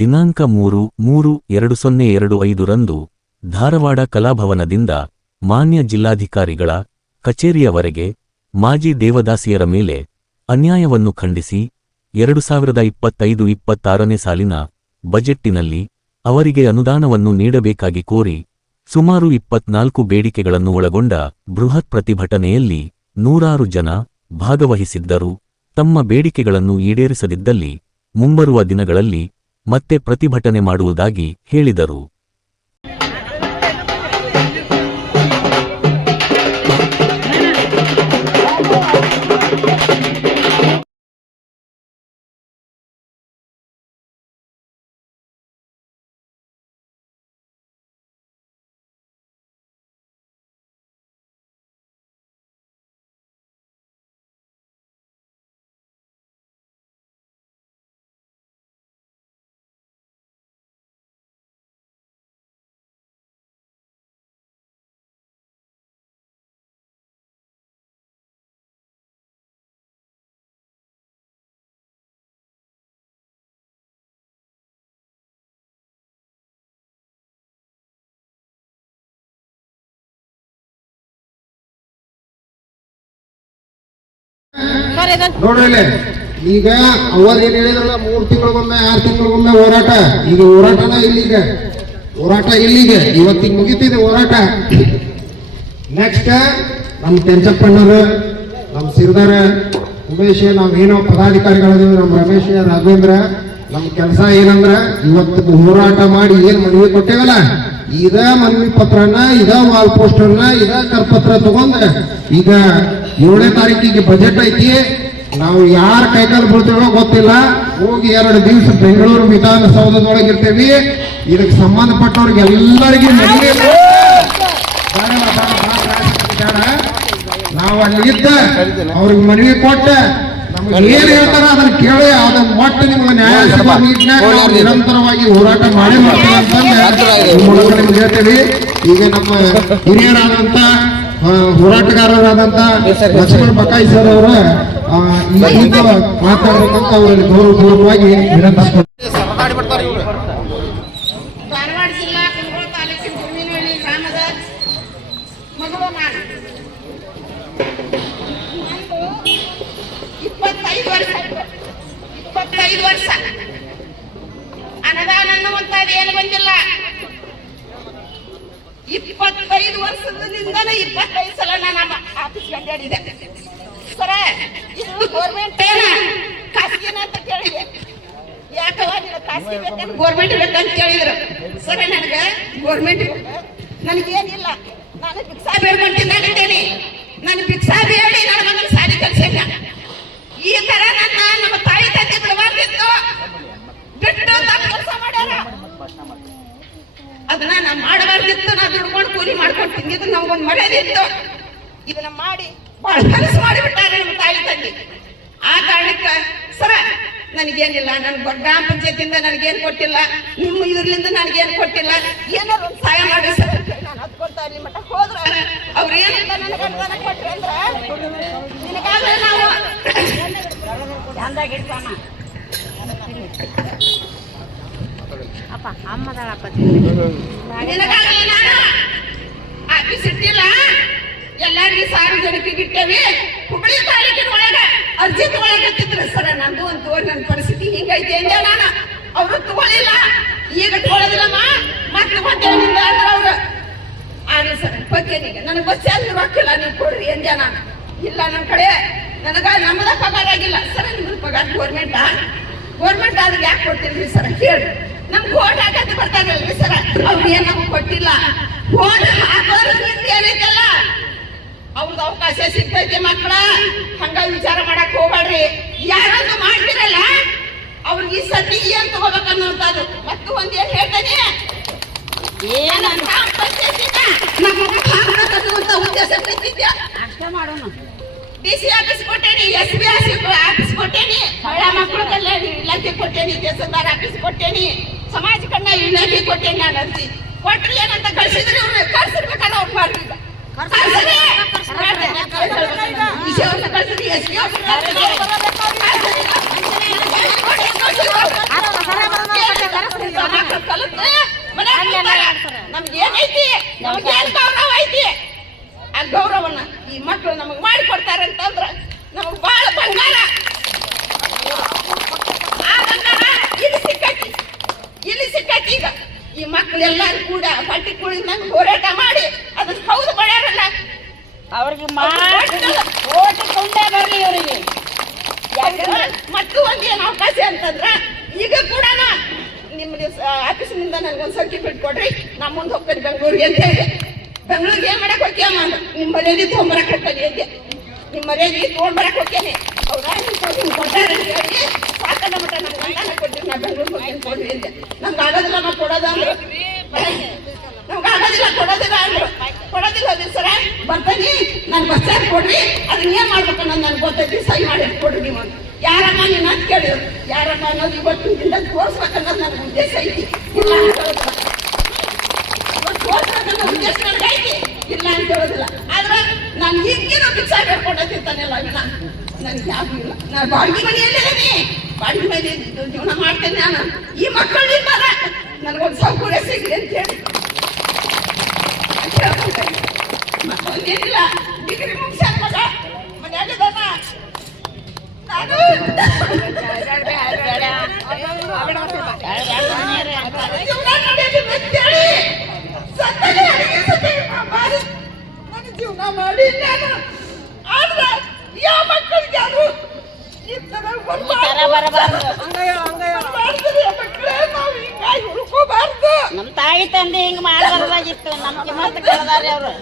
ದಿನಾಂಕ ಮೂರು ಮೂರು, ಎರಡು ಸೊನ್ನೆ, ಎರಡು ಐದರಂದು ಧಾರವಾಡ ಕಲಾಭವನದಿಂದ ಮಾನ್ಯ ಜಿಲ್ಲಾಧಿಕಾರಿಗಳ ಕಚೇರಿಯವರೆಗೆ ಮಾಜಿ ದೇವದಾಸಿಯರ ಮೇಲೆ ಅನ್ಯಾಯವನ್ನು ಖಂಡಿಸಿ ಎರಡು ಸಾವಿರದ ಇಪ್ಪತ್ತೈದು, ಇಪ್ಪತ್ತಾರನೇ ಸಾಲಿನ ಬಜೆಟ್ಟಿನಲ್ಲಿ ಅವರಿಗೆ ಅನುದಾನವನ್ನು ನೀಡಬೇಕಾಗಿ ಕೋರಿ ಸುಮಾರು ಇಪ್ಪತ್ನಾಲ್ಕು ಬೇಡಿಕೆಗಳನ್ನು ಒಳಗೊಂಡ ಬೃಹತ್ ಪ್ರತಿಭಟನೆಯಲ್ಲಿ ನೂರಾರು ಜನ ಭಾಗವಹಿಸಿದ್ದರು. ತಮ್ಮ ಬೇಡಿಕೆಗಳನ್ನು ಈಡೇರಿಸದಿದ್ದಲ್ಲಿ ಮುಂಬರುವ ದಿನಗಳಲ್ಲಿ ಮತ್ತೆ ಪ್ರತಿಭಟನೆ ಮಾಡುವುದಾಗಿ ಹೇಳಿದರು. ನೋಡ್ರಿ ಈಗ ಅವರು ಏನ್ ಹೇಳಿದ್ರಲ್ಲ, ಮೂರ್ ತಿಂಗಳಿಗೊಮ್ಮೆ, ಆರ್ ತಿಂಗಳಿಗೊಮ್ಮೆ ಹೋರಾಟ. ಈಗ ಹೋರಾಟನ ಇಲ್ಲಿಗ. ಹೋರಾಟ ಇಲ್ಲಿಗೆ. ಇವತ್ತಿಗೆ ಮುಗಿತಿದೆ ಹೋರಾಟ. ನೆಕ್ಸ್ಟ್ ನಮ್ ಕೆಂಚಪ್ಪಣ್ಣರು ನಮ್ ಸಿರ್ದಾರ ಉಮೇಶ್, ನಾವ್ ಏನೋ ಪದಾಧಿಕಾರಿಗಳಿದ್ದೀವಿ ನಮ್ ರಮೇಶ್, ರಾಘವೇಂದ್ರ, ನಮ್ ಕೆಲಸ ಏನಂದ್ರ ಇವತ್ತು ಹೋರಾಟ ಮಾಡಿ ಏನ್ ಮನವಿ ಕೊಟ್ಟೇವಲ್ಲ? ಇದ ಮನವಿ ಪತ್ರನ ಇದ ವಾಲ್ ಪೋಸ್ಟರ್ನ ಇದ ಕರ್ಪತ್ರ ತಗೊಂಡ. ಈಗ ಏಳನೇ ತಾರೀಕಿಗೆ ಬಜೆಟ್ ಐತಿ. ನಾವು ಯಾರ ಕೈಕಾಲು ಬೀಳ್ತೇವೋ ಗೊತ್ತಿಲ್ಲ. ಹೋಗಿ ಎರಡು ದಿವಸ ಬೆಂಗಳೂರು ವಿಧಾನಸೌಧದೊಳಗೆ ಇರ್ತೇವಿ. ಇದಕ್ಕೆ ಸಂಬಂಧಪಟ್ಟವ್ರಿಗೆ ಎಲ್ಲರಿಗೂ. ನಾವು ಅಲ್ಲಿ ಇದ್ದ. ಅವ್ರಿಗೆ ಮನವಿ ಕೊಟ್ಟ. ಏನ್ ಹೇಳ್ತಾರ ಅದನ್ನ ಕೇಳಿ ಅದನ್ನ ಒಟ್ಟು ನಿಮ್ಗೆ ನ್ಯಾಯ ನಿರಂತರವಾಗಿ ಹೋರಾಟ ಮಾಡಿ ಮೂಲಕ ನಿಮ್ಗೆ ಹೇಳ್ತೇವೆ. ಈಗ ನಮ್ಮ ಹಿರಿಯರಾದಂತ ಹೋರಾಟಗಾರರಾದಂತ ಲಕ್ಷ್ಮಣ್ ಬಕಾಯಿ ಸರ್ ಅವರ ಈಗ ಮಾತಾಡಬೇಕಂತ ಅವರಲ್ಲಿ ಗೌರವಪೂರ್ವಕವಾಗಿ ವಿನಂತಿಸ್ತಾರೆ ಧಾರವಾಡ ಜಿಲ್ಲಾ ಕುಂದಗೋಳ ತಾಲೂಕಿನ ಗ್ರಾಮದ ಮಗಳು ನಾನು ಇಪ್ಪತ್ತೈದು ವರ್ಷ. ಅನುದಾನ ಅನ್ನುವಂಥದ್ದು ಏನು ಬಂದಿಲ್ಲ. ಇಪ್ಪತ್ತೈದು ವರ್ಷದಿಂದಲೇ ಇಪ್ಪತ್ತೈದು ಸಲ ನಾನು ಆಫೀಸ್ ಅಡ್ಡಾಡಿದೆ. ಸರ ಇದು ಗೌರ್ಮೆಂಟ್ ಏನ ಖಾಸಗಿನ ಅಂತ ಕೇಳಿದೆ. ಯಾಕವ್ವ ನೀನು ಖಾಸಗಿ ಗೋರ್ಮೆಂಟ್ ಬೇಕಂತ ಕೇಳಿದ್ರು. ಸರ, ನನಗೆ ಗೋರ್ಮೆಂಟ್ ನನಗೇನಿಲ್ಲ. ನಾನು ಭಿಕ್ಷಾ ಬೇಡ್ಕೊಂಡು ತಿನ್ನಾಗಿದ್ದೇನೆ ನಾನು ಭಿಕ್ಷಾ ಬೇಡಿ, ನನ್ನ ಮಗನ ಸಾಲಿ ಕಲ್ಸಿಲ್ಲ ಈ ತರ ನನ್ನ ನಮ್ಮ ಬಿಡಬಾರ್ದಿತ್ತು. ಕೆಲಸ ಮಾಡ್ಯಾರ. ಅದನ್ನ ನಾ ಮಾಡಬಾರ್ದಿತ್ತು. ನಾ ದುಡ್ಕೊಂಡು ಕೂಲಿ ಮಾಡ್ಕೊಂಡು ತಿಂದಿದ್ದು ನಮ್ಗೊಂದು ಮರ್ಯಾದಿತ್ತು ಇದನ್ನ ಮಾಡಿ ಬಹಳ ಕನಸು ಮಾಡಿಬಿಟ್ಟಾರೆ ನಮ್ಮ ತಾಯಿ ತಂದೆ ಆ ಕಾರಣಕ್ಕೆ, ಸರ, ನನಗೇನಿಲ್ಲ. ನನ್ ಗ್ರಾಮ ಪಂಚಾಯತಿಂದ ನನಗೇನು ಕೊಟ್ಟಿಲ್ಲ. ನಿಮ್ಮ ಇದ್ರಲಿಂದ ನನಗೇನು ಕೊಟ್ಟಿಲ್ಲ. ಏನಾದ್ರು ಒಂದು ಸಹಾಯ ಮಾಡಿ ಸರ್ ನಾನು ಹತ್ಕೊಳ್ತಾ ಇಲ್ಲಿ ಮಟ್ಟ ಹೋದ್ರ ಅವ್ರು ಏನಂತ ನನಗೆ ಅನುದಾನ ಅಂದ್ರ, ನಿನಗಾದ್ರೆ ನಾವು ಅಪ್ಪ ಅಮ್ಮದಾಳಪ್ಪ ನಿನಗಾಗಲಿ ನಾನು ಆಫೀಸ್ ಇಟ್ಟಿಲ್ಲ ಎಲ್ಲಾರ್ಗಿ ಸಾರ್ವಜನಿಕರಿಗೆ ಇಟ್ಟೇವಿ ಹುಬ್ಳಿ ತಾಲೂಕಿನ ಒಳಗ ಅರ್ಜಿ ತಗೊಳಕತ್ತಿದ್ರು ಸರ ನಂದು ಒಂದು ತೋರ್ ನನ್ನ ಪರಿಸ್ಥಿತಿ ಹಿಂಗೈತೆ ಅಂದೆ ನಾನು ಅವರು ತಗೊಳಿಲ್ಲ ಈಗ ತಗೊಳ್ಳೋದಿಲ್ಲಮ್ಮ ಮತ್ತೆ ತಗೊಂತೇನಿಲ್ಲ ಅಂದ್ರೆ ಅವ್ರು ಆದ್ರೆ ಸರ್, ಬಗ್ಗೆ ನನಗೆ. ಬಸ್ ಅಲ್ಲಿ ರೊಕ್ಕಿಲ್ಲ ನೀವು ಕೊಡ್ರಿ ಎಂದೆ ನಾನು. ಇಲ್ಲ ನನ್ನ ಕಡೆ ನನಗ ನಮ್ಮದ ಪಗಾರ ಆಗಿಲ್ಲ. ಸರ್ ನಿಮ್ದು ಪಗಾರ ಗೋರ್ಮೆಂಟ್ ಗೋರ್ಮೆಂಟ್ ಆದ್ರೆ ಯಾಕೆ ಕೊಡ್ತೀರಿ ಸರ್? ಹೇಳಿ ನಮ್ಗೆ ಓಟ್ ಹಾಕಂತ ಬರ್ತಾರಲ್ರಿ ಸರ್? ಅವ್ರು ಏನ್ ನಮ್ಗೆ ಕೊಟ್ಟಿಲ್ಲ. ಓಟ್ ಹಾಕೋದ್ರಿಂದ ಏನೈತಲ್ಲ ಅವ್ರದ್ದು ಅವಕಾಶ ಸಿಗ್ತೈತಿ ಮಕ್ಕಳ ಹಂಗ ವಿಚಾರ ಮಾಡಕ್ ಹೋಗ್ಬೇಡ್ರಿ. ಯಾರಾದ್ರೂ ಮಾಡ್ತಿರಲ್ಲ ಅವ್ರಿಗೆ ಈ ಸತಿ ಏನ್ ಅದು ಮತ್ತು ಒಂದ್ ಏನ್ ಹೇಳ್ತೇನೆ? ಏನಂತ? ನಮ್ಮ ಉದ್ದೇಶ ಅಷ್ಟೇ ಮಾಡೋಣ ಡಿಸಿ ಆಫೀಸ್ ಕೊಟ್ಟೇನಿ ಎಸ್ ಬಿ ಆಫೀಸ್ ಕೊಟ್ಟೇನಿ ಬಡ ಮಕ್ಕಳು ಇಲಾಖೆ ಕೊಟ್ಟೇನಿ, ತಹಸೀಲ್ದಾರ್ ಆಫೀಸ್ ಕೊಟ್ಟೇನಿ ಸಮಾಜ ಕಣ್ಣ ಇಲಾಖೆ ಕೊಟ್ಟೇನಿ ನಾನು ಅರ್ಜಿ. ಕೊಟ್ರಿ ಏನಂತ ಕಳ್ಸಿದ್ರಿ ಅವ್ರು ಕಳ್ಸಿರ್ಬೇಕಲ್ಲ ಅವ್ರು ಮಾಡ್ತಿದ್ದ ನಮ್ಗೆ ಏನೈತಿ ನಮ್ಗೆ ಏನ್ ಗೌರವ ಐತಿ? ಆ ಗೌರವನ ಈ ಮಕ್ಕಳು ನಮಗ್ ಹೊಟ್ಟಿ ಕುಳಿದಂಗ ಹೋರಾಟ ಮಾಡಿ. ಅದನ್ನ ಹೌದು ಮಾಡ್ಯಾರಲ್ಲ ಅವ್ರಿಗೆ ಮಾಡಿ ಓಟಿ ಕೊಂಡೇ ಬರ್ಲಿ ಅವರಿಗೆ ಯಾಕಂದ್ರೆ ಮತ್ತು ಒಂದು ಏನು ಅವಕಾಶ ಅಂತಂದ್ರೆ ಈಗ ಕೂಡ ನಿಮ್ಮ ಆಫೀಸಿನಿಂದ ನನಗೊಂದು ಸರ್ಟಿಫಿಕೇಟ್ ಕೊಡ್ರಿ. ನಾ ಮುಂದೆ ಹೋಗ್ತೇನೆ ಬೆಂಗಳೂರಿಗೆ ಅಂತ ಹೇಳಿ. ಬೆಂಗಳೂರಿಗೆ ಏನು ಮಾಡಕ್ ಹೋಗ್ಯಮ್ಮ ಅಂದ ನಿಮ್ಮ ಮನೆಯಲ್ಲಿ ತೊಗೊಂಬರಕ್ ಹೋಗ್ತೇನೆ ಅಂದೆ. ನಿಮ್ಮ ಮನೆಯಲ್ಲಿ ತೊಗೊಂಬರಕ್ ಹೋಗ್ತೇನೆ. ಹೌದಾ? ನೀವು ಕೊಟ್ಟಾರ ಅಂತ ಹೇಳಿ. ಸಾಕಣ್ಣ ಮಟ್ಟ ನನಗೆ ಗಂಡನ ಕೊಟ್ಟಿರಿ ನಾ ಬೆಂಗಳೂರಿಗೆ ಹೋಗ್ತೇನೆ ಕೊಡ್ರಿ ಅಂತ ನಮ್ಗೆ ಆಗೋದಿಲ್ಲ ನಾ ಕೊಡೋದ ಅಂದ್ರೆ. ನಮ್ಗೆ ಕೊಡೋದಿಲ್ಲ ಅದೇ ಸರ. ಬರ್ತೀನಿ. ನಾನು ಬಸ್ ಚಾರ್ಜ್ ಕೊಡ್ರಿ. ಅದನ್ನ ಏನ್ ಮಾಡ್ಬೇಕು ಅನ್ನೋದು ನನ್ಗೆ ಗೊತ್ತೈತಿ. ಸಹಿ ಮಾಡಿ ಕೊಡ್ರಿ ನೀವು. ಯಾರಮ್ಮ ನೀನು ಅಂತ ಕೇಳಿದ್ರು. ಯಾರಮ್ಮ ಅನ್ನೋದು ಇವತ್ತು ದಿನ ತೋರ್ಸ್ಬೇಕನ್ನೋದು ನನ್ನ ಉದ್ದೇಶ ಐತಿ. ಇಲ್ಲ ತೋರ್ಸ್ಬೇಕನ್ನೋ ಉದ್ದೇಶ ನನಗೆ ಐತಿ. ಇಲ್ಲ ಅಂತ ಹೇಳೋದಿಲ್ಲ. ಆದ್ರೆ ನಾನು ಈಗೇನೋ ಭಿಕ್ಷಾ ಹೇಳ್ಕೊಟ್ಟಿರ್ತಾನೆಲ್ಲ ಅಲ್ಲ ನನಗೆ ಯಾರು ಇಲ್ಲ. ನಾನು ಬಾಡಿಗೆ ಮನೆಯಲ್ಲಿದ್ದೀನಿ ಬಾಡಿಗೆ ಮನೆ ಜೀವನ ಮಾಡ್ತೇನೆ ನಾನು. ಈ ಮಕ್ಕಳು ಇದ್ದಾರ. ನನಗೊಂದು ಸೌಕರ್ಯ ಸಿಗಲಿ ಅಂತ ಹೇಳಿ. ಮತ್ತೊಂದೇನಿಲ್ಲ ಡಿಗ್ರಿ ಮುಗಿಸ್ಯಾನ ಮಗ ಜೀವನ ಜೀವನ ಮಾಡಿ ನಾನು ಬರಬಾರ್ದು ಮಾಡ್ತಾರೆ ಮಕ್ಕಳೇ ನಾವು ಹಿಂಗಾಗಿ ಉಳ್ಕೋಬಾರ್ದು ನಮ್ ತಾಯಿ ತಂದೆ ಹಿಂಗ್ ಮಾಡಬಾರ್ದಾಗಿತ್ತು. ನಮ್ಮ ಕಿಮ್ಮತ್ ಕಳೆದಾರೆ ಅವ್ರು.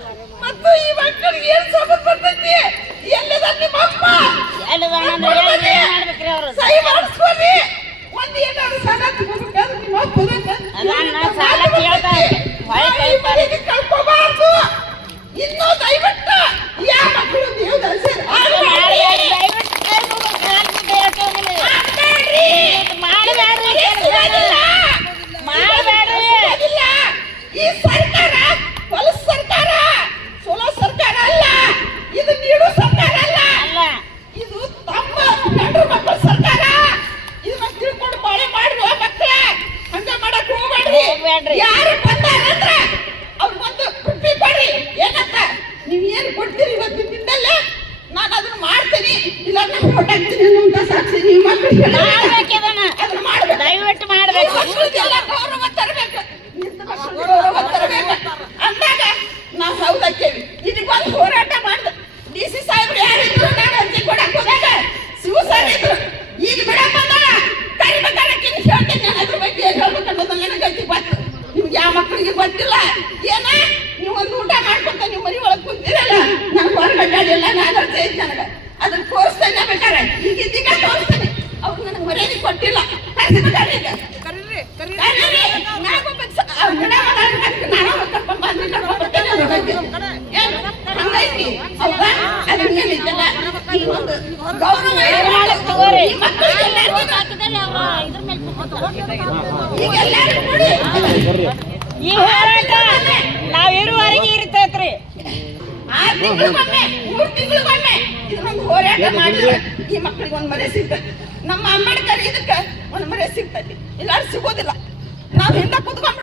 ಮತ್ತು ಈ ಮಕ್ಕಳಿಗೆ ಏನ್ ಸಂಬಂಧ ಬರ್ತೈತಿ ಎಲ್ಲದ ನಿಮ್ಮ ಅಪ್ಪ? ಸಹಿ ಮಾಡಿಸ್ಕೊಳ್ಳಿ. ಒಂದ್ ಏನಾದ್ರು ಸಣ್ಣ ತಗೋಬೇಕಾದ್ರೆ ನಿಮ್ಮ ಅಪ್ಪ ಅದನ್ನ ಸಾಲ ಕೇಳ್ತಾರೆ. ಹೊಯ್ ಕೈತಾರೆ. ಕಳ್ಕೋಬಾರ್ದು ಇನ್ನೂ ದಯವಿಟ್ಟು ಯಾವ ಮಕ್ಕಳು ನೀವು ದರ್ಶನ ಅದು ಮಾಡಿ ಆಡಿ ದಯವಿಟ್ಟು ಕೈ ಮುಗ್ದು ಕಾಲ್ ಬಿದ್ದು ಹೇಳ್ತೇವ್ ನಿಮಗೆ. ಮಾಡ್ಬೇಡ್ರಿ ಇದು ಮಾಡ್ಬ್ಯಾಡ್ರಿ ಕೆಲ್ಸನ. ಮಾಡ್ಬ್ಯಾಡ್ರಿ. ಸಿಗೋದಿಲ್ಲ. ಈ ಸರ್ಕಾರ ಹೊಲಸು ಸರ್ಕಾರ ಚಲೋ ಸರ್ಕಾರ ಅಲ್ಲ ಇದು ನೀಡು ಸರ್ಕಾರ ಅಲ್ಲ ಅಲ್ಲ ಇದು ತಮ್ಮ ಗಂಡ್ರ ಮಕ್ಕಳ ಸರ್ಕಾರ ಇದನ್ನ ತಿಳ್ಕೊಂಡು ಬಾಳೆ ಮಾಡ್ರಿ ಆ ಮಕ್ಕಳೇ ಹಂಗ ಮಾಡಕ್ ಹೋಗ್ಬೇಡ್ರಿ ಹೋಗ್ಬೇಡ್ರಿ. ಯಾರು ಬಂದಾರಂದ್ರ ಅವ್ರ ಒಂದು ಕುಪ್ಪಿ ಕೊಡ್ರಿ ಏನಂತ ನೀವ್ ಏನ್ ಕೊಡ್ತೀರಿ ಇವತ್ತಿನ ದಿನದಲ್ಲೇ ನಾನು ಅದನ್ನ ಮಾಡ್ತೀನಿ ಇಲ್ಲ ನಾನು ಹೊಟ್ಟಾಗ್ತೀನಿ ಅನ್ನುವಂತ ಸಾಕ್ಷಿ ನೀವು ಮಕ್ಕಳಿಗೆ ಮಾಡ್ಬೇಕು ಇದನ್ನ. ಅದನ್ನ ಮಾಡ್ಬೇಕು ದಯವಿಟ್ಟು ಮಾಡ್ಬೇಕು. ಅಂದಾಗ ನಾವು ಹೌದಕ್ಕೇವಿ ಇದಕ್ಕೆ ಒಂದು ಹೋರಾಟ ಮಾಡ್ದ. ಡಿ ಸಿ ಸಾಹೇಬ್ರು ನಾನು ಅರ್ಜಿ ಕೊಡಕ್ ಹೋದಾಗ ಶಿವ ಈಗ ಬಿಡಪ್ಪ ಬಂದಾಳ ಕರಿಬೇಕಾರಕ್ಕೆ ಹೇಳ್ತೇನೆ ನಾನು, ಅದ್ರ ಬಗ್ಗೆ ಏನ್ ಹೇಳ್ಬೇಕು ಅನ್ನೋದು ನನಗೆ ಬಂತು. ನಿಮ್ಗೆ ಯಾವ ಮಕ್ಕಳಿಗೆ ಗೊತ್ತಿಲ್ಲ? ಏನ? ನೀವು ಒಂದು ಊಟ ಮಾಡ್ಕೊಂತ ನೀವು ಮನೆ ಒಳಗೆ ಕುಂತಿರಲ್ಲ, ನಾನು ಹೊರಗಡೆ ಅಡ್ಡಿಲ್ಲ ನಾನು ಅರ್ಜಿ ನನಗೆ. ಅದನ್ನ ತೋರಿಸ್ತೇನೆ ಬೇಕಾರೆ ಈಗ ಇದೀಗ ತೋರಿಸ್ತೇನೆ. ಅವ್ರು ನನಗೆ ಮರ್ಯಾದೆ ಕೊಟ್ಟಿಲ್ಲ ಈ ಹೋರಾಟ ನಾವ್ ಇರುವವರೆಗೆ ಇರ್ತೈತ್ರಿ ಆರು ತಿಂಗಳಿಗೊಮ್ಮೆ ಮೂರು ತಿಂಗಳು ಹೋರಾಟ ಮಾಡಿದ್ರೆ ಈ ಮಕ್ಕಳಿಗೆ ಒಂದು ಮನೆ ಸಿಗ್ತದೆ ನಮ್ಮ ಅಂಬೇಡ್ಕರ್ ಇದಕ್ಕೆ ಒಂದು ಮನೆ ಸಿಗ್ತೈತಿ ಎಲ್ಲಾರು ಸಿಗೋದಿಲ್ಲ. ನಾವು ಹಿಂದೆ ಕುತ್ಕೊಂಡು